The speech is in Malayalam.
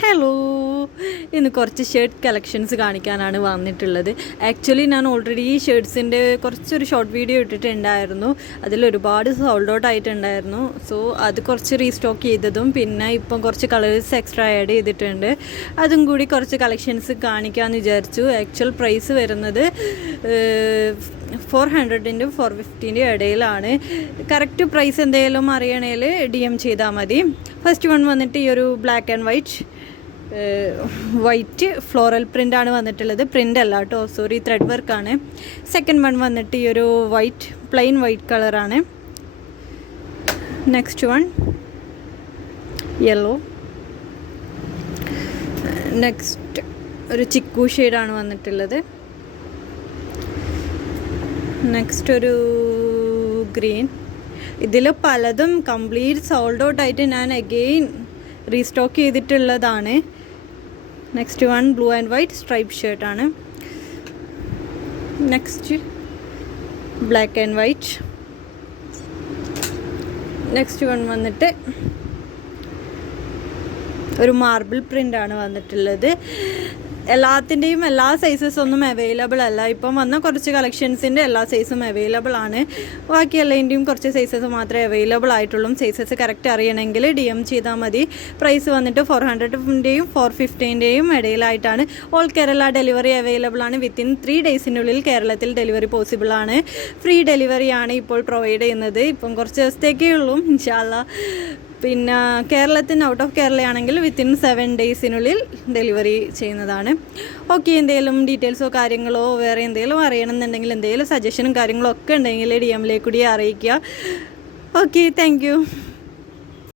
ഹലോ, ഇന്ന് കുറച്ച് ഷർട്ട് കളക്ഷൻസ് കാണിക്കാനാണ് വന്നിട്ടുള്ളത്. ആക്ച്വലി ഞാൻ ഓൾറെഡി ഈ ഷർട്ട്സിൻ്റെ കുറച്ചൊരു ഷോർട്ട് വീഡിയോ ഇട്ടിട്ടുണ്ടായിരുന്നു. അതിലൊരുപാട് സോൾഡ് ഔട്ട് ആയിട്ടുണ്ടായിരുന്നു. സോ അത് കുറച്ച് റീസ്റ്റോക്ക് ചെയ്തതും പിന്നെ ഇപ്പം കുറച്ച് കളേഴ്സ് എക്സ്ട്രാ ആഡ് ചെയ്തിട്ടുണ്ട്. അതും കൂടി കുറച്ച് കളക്ഷൻസ് കാണിക്കാമെന്ന് വിചാരിച്ചു. ആക്ച്വൽ പ്രൈസ് വരുന്നത് 400-ൻ്റെയും 450-ൻ്റെയും ഇടയിലാണ്. കറക്റ്റ് പ്രൈസ് എന്തെങ്കിലും അറിയണേൽ DM ചെയ്താൽ മതി. ഫസ്റ്റ് വൺ വന്നിട്ട് ഈ ഒരു ബ്ലാക്ക് ആൻഡ് വൈറ്റ് ഫ്ലോറൽ പ്രിൻ്റാണ് വന്നിട്ടുള്ളത്. പ്രിൻ്റ് അല്ല കേട്ടോ, സോറി, ത്രെഡ് വർക്കാണ്. സെക്കൻഡ് വൺ വന്നിട്ട് ഈ ഒരു പ്ലെയിൻ വൈറ്റ് കളറാണ്. Next one yellow. നെക്സ്റ്റ് ഒരു ചിക്കു ഷെയ്ഡാണ് വന്നിട്ടുള്ളത്. നെക്സ്റ്റ് ഒരു ഗ്രീൻ. ഇതിൽ പലതും കംപ്ലീറ്റ് സോൾഡ് ഔട്ട് ആയിട്ട് ഞാൻ അഗെയിൻ റീസ്റ്റോക്ക് ചെയ്തിട്ടുള്ളതാണ്. Next one blue and white stripe ഷർട്ടാണ്. Next black and white. Next one വന്നിട്ട് ഒരു മാർബിൾ പ്രിൻ്റാണ് വന്നിട്ടുള്ളത്. എല്ലാത്തിൻ്റെയും എല്ലാ സൈസസ് ഒന്നും അവൈലബിൾ അല്ല. ഇപ്പം വന്ന കുറച്ച് കളക്ഷൻസിൻ്റെ എല്ലാ സൈസും അവൈലബിൾ ആണ്. ബാക്കി എല്ലാതിൻ്റെയും കുറച്ച് സൈസസ് മാത്രമേ അവൈലബിൾ ആയിട്ടുള്ളൂ. സൈസസ് കറക്റ്റ് അറിയണമെങ്കിൽ DM ചെയ്താൽ മതി. പ്രൈസ് വന്നിട്ട് 400-ൻ്റെയും 450-ൻ്റെയും ഇടയിലായിട്ടാണ്. ഓൾ കേരള ഡെലിവറി അവൈലബിൾ ആണ്. വിത്തിൻ 3 ഡേയ്സിനുള്ളിൽ കേരളത്തിൽ ഡെലിവറി പോസിബിൾ ആണ്. ഫ്രീ ഡെലിവറിയാണ് ഇപ്പോൾ പ്രൊവൈഡ് ചെയ്യുന്നത്. ഇപ്പം കുറച്ച് ദിവസത്തേക്കേ ഉള്ളൂ, ഇൻഷാ അല്ലാ. പിന്നെ കേരളത്തിന് ഔട്ട് ഓഫ് കേരളയാണെങ്കിൽ വിത്തിൻ 7 ഡേയ്സിനുള്ളിൽ ഡെലിവറി ചെയ്യുന്നതാണ്. ഓക്കെ, എന്തെങ്കിലും ഡീറ്റെയിൽസോ കാര്യങ്ങളോ വേറെ എന്തെങ്കിലും അറിയണമെന്നുണ്ടെങ്കിൽ എന്തെങ്കിലും സജഷനും കാര്യങ്ങളോ ഒക്കെ ഉണ്ടെങ്കിൽ DM കൂടി അറിയിക്കുക. Okay, thank you.